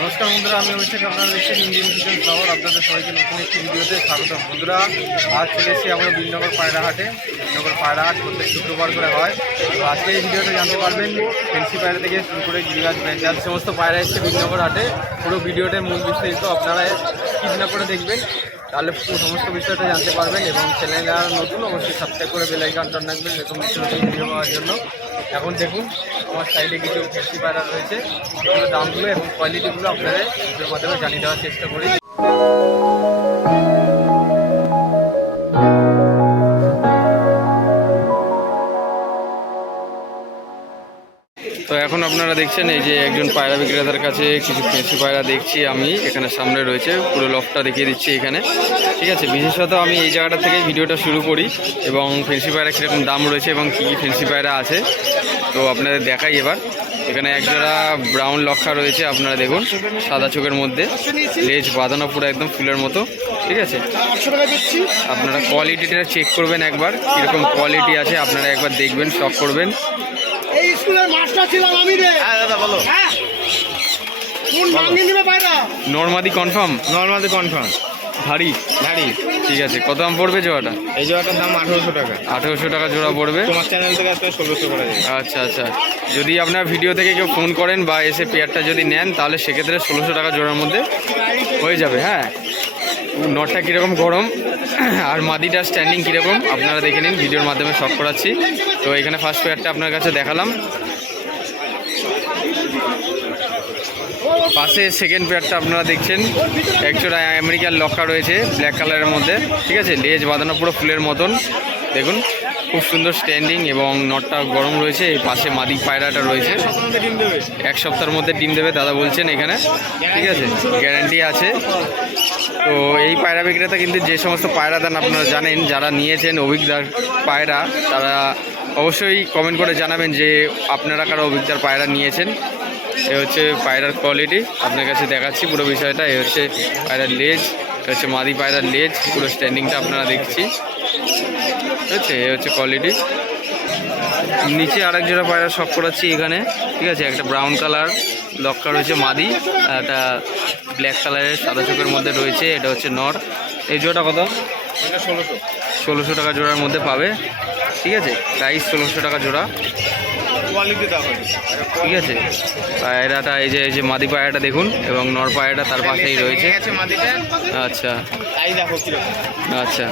নমস্কার বন্ধুরা, আমি অভিষেক আপনারা দেখছেন ইন্ডিয়ান কিচেন ফ্লাওয়ার। আপনাদের সবাইকে নতুন একটি ভিডিওতে স্বাগত বন্ধুরা, আজ চলে এসেছি আমরা বিনগর পায়রা হাটে বিনগর পায়রা হাট প্রত্যেক শুক্রবার করে হয়। তো আজকে এই ভিডিওতে জানতে পারবেন, ফেন্সি পায়রা থেকে শুরু করে গিরিবাজ ব্যান্ডাল সমস্ত পায়রা এসছে বিনগর হাটে, পুরো ভিডিওটার মূল বিস্তারিত আপনারা স্কিপ না করে দেখবেন, তাহলে সমস্ত বিষয়টা জানতে পারবেন এবং চ্যানেল নতুন, অবশ্যই সাবস্ক্রাইব করে বেলাইকান টান রাখবেন এরকম নতুন ভিডিও পাওয়ার জন্য। এখন দেখুন, আমার সাইডে কিছু ফেস্টি পায়রা রয়েছে। দামগুলো এবং কোয়ালিটিগুলো আপনাদের মাধ্যমে জানিয়ে দেওয়ার চেষ্টা করি। তো এখন আপনারা দেখছেন এই যে একজন পায়রা বিক্রেতার কাছে কিছু ফেন্সি পায়রা দেখছি আমি, এখানে সামনে রয়েছে, পুরো লফটা দেখিয়ে দিচ্ছি এখানে। ঠিক আছে, বিশেষত আমি এই জায়গাটা থেকে ভিডিওটা শুরু করি এবং ফেন্সি পায়রা কীরকম দাম রয়েছে এবং কী কী ফেন্সি পায়রা আছে, তো আপনাদের দেখাই এবার। এখানে একজোড়া ব্রাউন লক্ষা রয়েছে, আপনারা দেখুন, সাদা চোখের মধ্যে, লেজ বাঁধানো পুরো একদম ফুলের মতো, ঠিক আছে? আপনারা কোয়ালিটিটা চেক করবেন একবার, কীরকম কোয়ালিটি আছে, আপনারা একবার দেখবেন শখ করবেন। স্কুলের মাস্টার ছিলাম আমি রে। হ্যাঁ দাদা বলো। হ্যাঁ। কোন ভাঙিয়ে নিবে পায়রা নর্মাদি কনফার্ম? Normally confirm. ভারী? গাড়ি ঠিক আছে কত দাম পড়বে জোড়াটা? এই জোড়াটার দাম আঠেরোশো টাকা। আঠেরোশো টাকা জোড়া পড়বে? তোমার চ্যানেল থেকে আজকে ষোলোশো করা যাবে আচ্ছা আচ্ছা। যদি আপনার ভিডিও থেকে কেউ ফোন করেন বা এসে পেয়ারটা যদি নেন তাহলে সেক্ষেত্রে ষোলোশো টাকা জোড়ার মধ্যে হয়ে যাবে হ্যাঁ? নটটা কীরকম গরম, আর মাদিটা স্ট্যান্ডিং কীরকম, আপনারা দেখে নিন, ভিডিওর মাধ্যমে শখ করাচ্ছি। তো এখানে ফার্স্ট পেয়ারটা আপনার কাছে দেখালাম। পাশে সেকেন্ড পেয়ারটা আপনারা দেখছেন একজোড়া আমেরিকার লক্কা রয়েছে ব্ল্যাক কালারের মধ্যে, ঠিক আছে? লেজ বাঁধানো পুরো ফুলের মতন, দেখুন। খুব সুন্দর স্ট্যান্ডিং এবং নটটা গরম রয়েছে, এই পাশে মাদি পায়রাটা রয়েছে। এক সপ্তাহের মধ্যে ডিম দেবে, দাদা বলছেন এখানে। ঠিক আছে গ্যারান্টি আছে। তো এই পায়রা বিক্রেতা কিন্তু যে সমস্ত পায়রা দান আপনারা জানেন, যারা নিয়েছেন অভিজ্ঞতার পায়রা, তারা অবশ্যই কমেন্ট করে জানাবেন যে আপনারা কারও অভিজ্ঞতার পায়রা নিয়েছেন। এ হচ্ছে পায়রার কোয়ালিটি আপনার কাছে দেখাচ্ছি পুরো বিষয়টা। এ হচ্ছে পায়রার লেজ। হচ্ছে মাদি পায়রার লেজ পুরো স্ট্যান্ডিংটা আপনারা দেখছি। ঠিক আছে এ হচ্ছে কোয়ালিটি নিচে আরেক জোড়া পায়রা শখ করাচ্ছি এখানে ঠিক আছে একটা ব্রাউন কালার লক্কা রয়েছে মাদি আর একটা ব্ল্যাক কালারের সাদা চোখের মধ্যে রয়েছে এটা হচ্ছে নর। এই জোড়াটা কত? ষোলোশো। ষোলোশো টাকা জোড়ার মধ্যে পাবে। ঠিক আছে প্রাইস ষোলোশো টাকা জোড়া। ঠিক আছে। পায়রাটা এই যে এই যে মাদি পায়রাটা দেখুন এবং নর পায়রাটা তার পাশেই রয়েছে। আচ্ছা। আচ্ছা।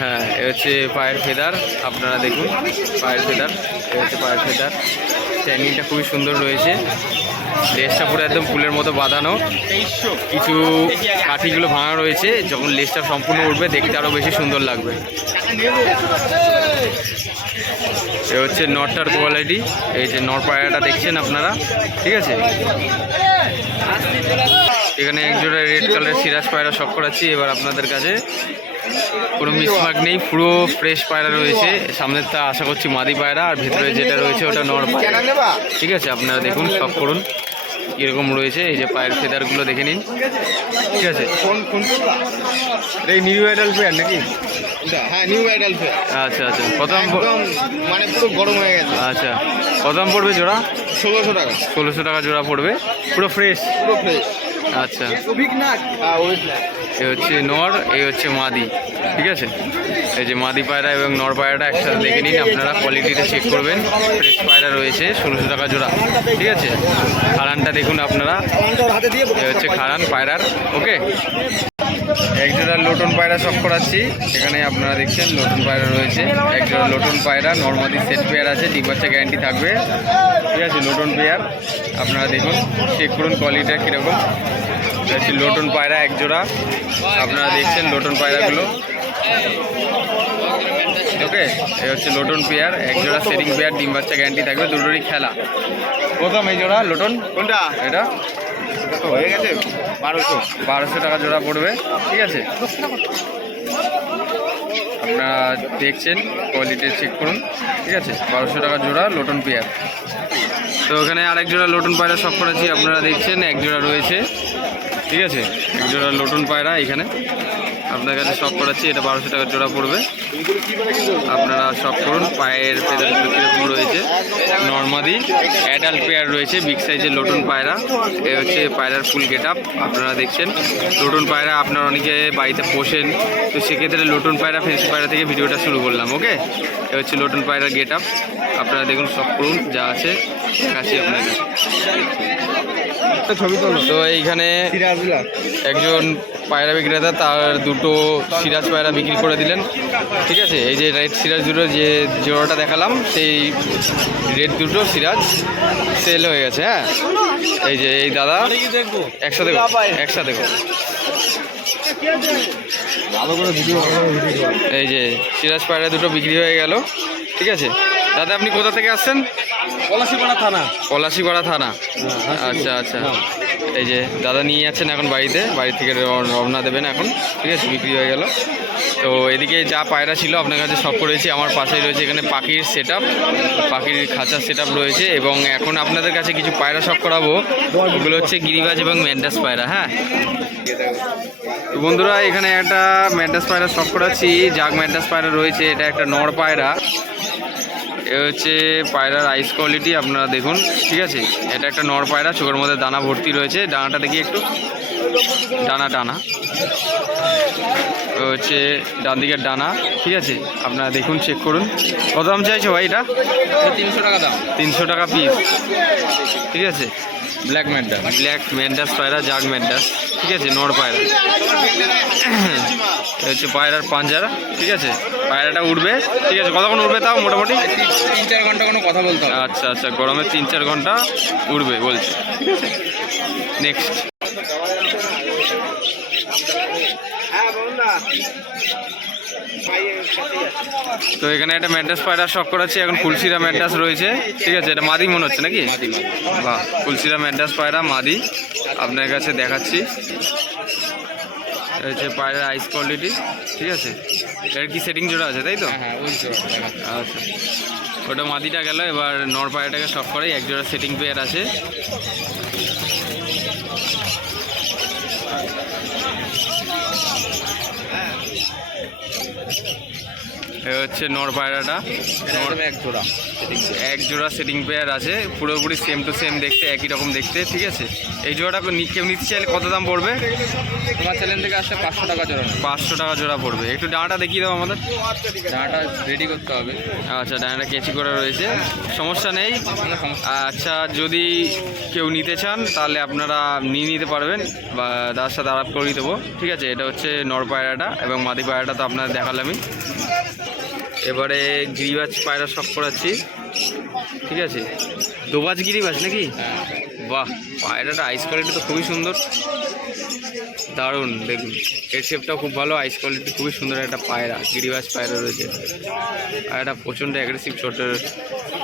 হ্যাঁ এ হচ্ছে পায়ের ফেদার আপনারা দেখুন পায়ের ফেদার এ হচ্ছে পায়ের ফেদার। স্ট্যান্ডিংটা খুবই সুন্দর রয়েছে। লেজটা পুরো একদম ফুলের মতো বাঁধানো। কিছু কাঠিগুলো ভাঙা রয়েছে। যখন লেজটা সম্পূর্ণ উঠবে দেখতে আরও বেশি সুন্দর লাগবে। এ হচ্ছে নটটার কোয়ালিটি এই যে নট পায়রাটা দেখছেন আপনারা? ঠিক আছে? এখানে একজোড়া রেড কালার সিরাজ পায়রা শখ করাচ্ছি এবার আপনাদের কাছে। কোনো মিসমার্ক নেই, পুরো ফ্রেশ পায়রা রয়েছে। সামনের তা আশা করছি মাদি পায়রা, আর ভেতরে যেটা রয়েছে ওটা নর পায়রা। ঠিক আছে, আপনারা দেখুন, শখ করুন। কীরকম রয়েছে এই যে পায়ের ফেদারগুলো দেখে নিন। ঠিক আছে। কোন কোন এই নিউ আইডাল ফেয়ার নাকি? হ্যাঁ নিউ আইডাল ফেয়ার আচ্ছা আচ্ছা। কত দাম মানে পুরো গরম হয়ে গেছে। আচ্ছা। কত দাম পড়বে জোড়া? ষোলোশো টাকা। ষোলোশো টাকা জোড়া পড়বে। পুরো ফ্রেশ পুরো ফ্রেশ আচ্ছা। না হ্যাঁ এই হচ্ছে নর, এই হচ্ছে মাদি, ঠিক আছে? এই যে মাদি পায়রা এবং নর পায়রাটা একসাথে দেখে নিন, আপনারা কোয়ালিটিটা চেক করবেন। ফ্রেশ পায়রা রয়েছে, ষোলোশো টাকা জোড়া, ঠিক আছে? খারানটা দেখুন আপনারা। এই হচ্ছে খারান পায়রার, ওকে? একজোড়া লোটন পায়রা সব করাচ্ছি। এখানে আপনারা দেখছেন, লোটন পায়রা রয়েছে। একজোড়া লোটন পায়রা নর্মালি সেট পেয়ার আছে ডিম বাচ্চা গ্যারান্টি থাকবে। ঠিক আছে, লোটন পেয়ার আপনারা দেখুন চেক করুন কোয়ালিটিটা কীরকম। হচ্ছে লোটন পায়রা এক জোড়া। আপনারা দেখছেন লোটন পায়রাগুলো। ওকে এই হচ্ছে লোটন পেয়ার এক জোড়া সেটিং পেয়ার ডিম বাচ্চা গ্যারান্টি থাকবে দুটোরই খেলা। প্রথম এই জোড়া লোটন? কোনটা? এটা? তো হয়ে গেছে? বারোশো। বারোশো টাকা জোড়া পড়বে ঠিক আছে? আপনারা দেখছেন কোয়ালিটি চেক করুন ঠিক আছে? বারোশো টাকা জোড়া লোটন পেয়ার। তো ওখানে আরেক জোড়া লোটন পায়রা সব করেছি আপনারা দেখছেন এক জোড়া রয়েছে। ঠিক আছে? জোড়া লোটন পায়রা এখানে। আপনার কাছে শখ করাচ্ছি, এটা বারোশো টাকার জোড়া পড়বে। আপনারা শখ করুন, পায়ের পেদালগুলো কীরকম রয়েছে, নর্মাদি অ্যাডাল্ট পেয়ার রয়েছে বিগ সাইজের লোটন পায়রা। এ হচ্ছে পায়রার ফুল গেট আপ আপনারা দেখছেন। লোটন পায়রা আপনারা অনেকে বাড়িতে পোষেন, তো সেক্ষেত্রে লোটন পায়রা ফেন্সি পায়রা থেকে ভিডিওটা শুরু করলাম, ওকে? এ হচ্ছে লোটন পায়রার গেট আপ আপনারা দেখুন শখ করুন, যা আছে ছবি তোলো তো এইখানে একজন পায়রা বিক্রেতা তার দুটো সিরাজ পায়রা বিক্রি করে দিলেন। ঠিক আছে? এই যে রেড সিরাজ দুটো যে জোড়াটা দেখালাম, সেই রেড দুটো সিরাজ সেল হয়ে গেছে হ্যাঁ? এই যে এই দাদা, একসাথে একসাথে এই যে সিরাজ পায়রা দুটো বিক্রি হয়ে গেল, ঠিক আছে? দাদা আপনি কোথা থেকে আসছেন? পলাশিপাড়া থানা। পলাশিপাড়া থানা। আচ্ছা আচ্ছা। এই যে দাদা নিয়ে যাচ্ছেন এখন বাড়িতে বাড়ি থেকে রওনা দেবেন এখন ঠিক আছে? বিক্রি হয়ে গেল। তো এদিকে যা পায়রা ছিল আপনার কাছে সব করেছি আমার পাশেই রয়েছে এখানে পাখির সেট পাখির খাঁচার সেট রয়েছে এবং এখন আপনাদের কাছে কিছু পায়রা সব করাবো। ওগুলো হচ্ছে গিরিবাজ এবং ম্যান্ডাস পায়রা হ্যাঁ? বন্ধুরা এখানে একটা ম্যাড্রাস পায়রা শখ করাচ্ছি। জাগ ম্যাড্রাস পায়রা রয়েছে এটা একটা নর পায়রা। এ হচ্ছে পায়রার আইস কোয়ালিটি আপনারা দেখুন, ঠিক আছে? এটা একটা নর পায়রা, চোখের মধ্যে দানা ভর্তি রয়েছে। ডানাটা দেখি একটু। ডানা টানা হচ্ছে ডান দিকের ডানা ঠিক আছে? আপনারা দেখুন চেক করুন। কত দাম চাইছো ভাই এটা? তিনশো টাকা দাম। তিনশো টাকা পিস ঠিক আছে? ব্ল্যাক ম্যানটা ব্ল্যাক ম্যান্ডাস পায়রা জাগ ম্যান্ডাস ঠিক আছে? নর পায়রা। হচ্ছে পায়রার পাঞ্জারা ঠিক আছে? পায়রাটা উঠবে ঠিক আছে? কতক্ষণ উঠবে তাও মোটামুটি? তিন চার ঘণ্টা কোনো কথা বলতে আচ্ছা আচ্ছা গরমে তিন চার ঘণ্টা উঠবে বলছে। নেক্সট তো এখানে একটা ম্যাড্রাস পায়রা শখ করাচ্ছি এখন ফুলসিরা ম্যাড্রাস রয়েছে। ঠিক আছে এটা মাদি মনে হচ্ছে নাকি? বাহ ফুলসিরা ম্যাড্রাস পায়রা মাদি। আপনার কাছে দেখাচ্ছি। হচ্ছে পায়রার আইস কোয়ালিটি ঠিক আছে? এর কি সেটিং জোড়া আছে তাই তো? হ্যাঁ তো আচ্ছা। ওটা মাদিটা গেল এবার নর পায়রাটাকে সব করে এক জোড়া সেটিং পেয়ার আছে। Thank you. এ হচ্ছে নর পায়রাটা। এক জোড়া এক জোড়া সেটিং পেয়ার আছে পুরোপুরি সেম টু সেম দেখতে একই রকম দেখতে ঠিক আছে? এই জোড়াটা কেউ নিতে চাইলে কত দাম পড়বে? তোমার চ্যানেল থেকে আসলে পাঁচশো টাকা জোড়া পাঁচশো টাকা জোড়া পড়বে। একটু ডানাটা দেখিয়ে দাও আমাদের। ডাঁটা রেডি করতে হবে। আচ্ছা ডানাটা কেচি করা রয়েছে। সমস্যা নেই। আচ্ছা যদি কেউ নিতে চান তাহলে আপনারা নিয়ে নিতে পারবেন বা তার সাথে আলাপ করে দেবো। ঠিক আছে এটা হচ্ছে নর পায়রাটা এবং মাদি পায়রাটা তো আপনাদের দেখালামই। এবারে গিরিবাজ পায়রা শখ করাচ্ছি। ঠিক আছে? দোবাজ গিরিবাজ নাকি? বাহ পায়রাটা আইস কোয়ালিটি তো খুবই সুন্দর। দারুণ দেখুন। এর শেপটাও খুব ভালো আইস কোয়ালিটি খুবই সুন্দর একটা পায়রা গিরিবাজ পায়রা রয়েছে। পায়রাটা প্রচণ্ড অ্যাগ্রেসিভ ছোটের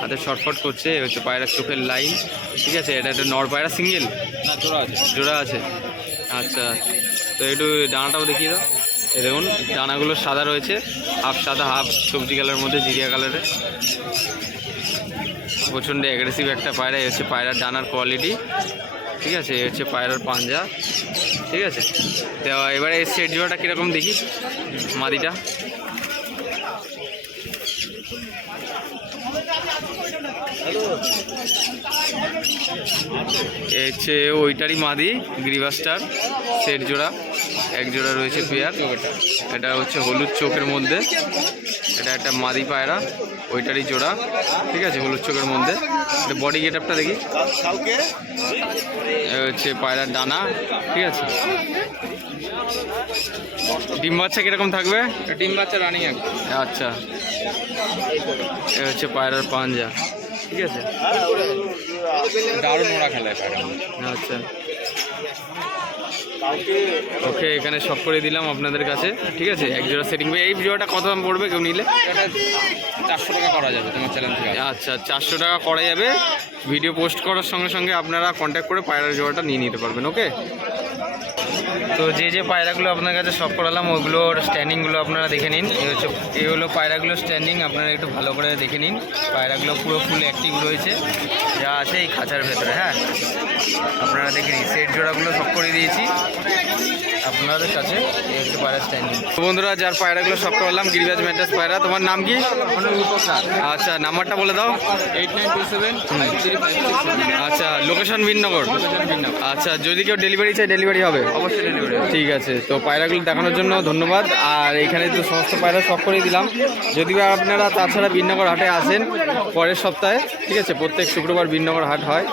হাতে শর্টফট করছে হচ্ছে পায়রার চোখের লাইন ঠিক আছে? এটা একটা নর পায়রা সিঙ্গেল জোড়া আছে। জোড়া আছে। আচ্ছা তো একটু ডানাটাও দেখিয়ে দাও। এই দেখুন ডানাগুলো সাদা রয়েছে হাফ সাদা হাফ সবজি কালারের মধ্যে, জিরিয়া কালারের। প্রচণ্ড অ্যাগ্রেসিভ একটা পায়রা, এই হচ্ছে পায়রার ডানার কোয়ালিটি ঠিক আছে? এই হচ্ছে পায়রার পাঞ্জা, ঠিক আছে? তো এবারে এই সেট জোড়াটা কীরকম দেখি? মাদিটা। এ হচ্ছে ওইটারই মাদি গ্রিভাস্টার সেট জোড়া। এক জোড়া রয়েছে পেয়ার। এটা হচ্ছে হলুদ চোখের মধ্যে। এটা একটা মাদি পায়রা ওইটারই জোড়া। ঠিক আছে হলুদ চোখের মধ্যে। এটা বডি গেট আপটা দেখি হচ্ছে পায়রার ডানা। ঠিক আছে। ডিম বাচ্চা কীরকম থাকবে? ডিম বাচ্চা রানিং আচ্ছা। এ হচ্ছে পায়রার পাঞ্জা। ঠিক আছে। দারুণ ওরা খেলায় পায়রা আচ্ছা। ওকে এখানে সব করে দিলাম আপনাদের কাছে। ঠিক আছে? এক জোড়া সেটিং এই জোড়াটা কত দাম পড়বে কেউ নিলে? চারশো টাকা করা যাবে তোমার চ্যানেল থেকে। আচ্ছা চারশো টাকা করা যাবে। ভিডিও পোস্ট করার সঙ্গে সঙ্গে আপনারা কন্ট্যাক্ট করে পায়রার জোড়াটা নিয়ে নিতে পারবেন ওকে তো যে যে পায়রাগুলো আপনার কাছে সব করালাম ওগুলোর স্ট্যান্ডিংগুলো আপনারা দেখে নিন। এই হচ্ছে এই হলো পায়রাগুলোর স্ট্যান্ডিং আপনারা একটু ভালো করে দেখে নিন। পায়রাগুলো পুরো ফুল অ্যাক্টিভ রয়েছে। যা আছে এই খাঁচার ভেতরে হ্যাঁ? আপনারা দেখে নিন সেট জোড়াগুলো সব করে দিয়েছি। আপনাদের কাছে এই হচ্ছে পায়রা স্ট্যান্ডিং তো বন্ধুরা যার পায়রাগুলো সব করলাম গিরিবাজ ম্যাটাস পায়রা তোমার নাম কি? আচ্ছা নাম্বারটা বলে দাও। এইট নাইন টু সেভেন আচ্ছা লোকেশন বিননগর আচ্ছা যদি কেউ ডেলিভারি চাই ডেলিভারি হবে? অবশ্যই ডেলিভারি ঠিক আছে, তো পায়রাগুলো দেখানোর জন্য ধন্যবাদ। আর এখানে তো সমস্ত পায়রা সব করে দিলাম। যদি আপনারা তাছাড়া বিন্নগর হাটে আসেন পরের সপ্তাহে, ঠিক আছে, প্রত্যেক শুক্রবার বিন্নগর হাট হয়,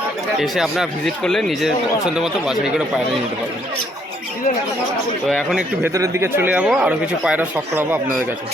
এসে আপনারা ভিজিট করলে নিজের পছন্দ মতো বাছাই করে পায়রা নিয়ে যেতে পারবেন। তো এখন একটু ভেতরের দিকে চলে যাব আরও কিছু পায়রা শখ করাবো আপনাদের কাছে।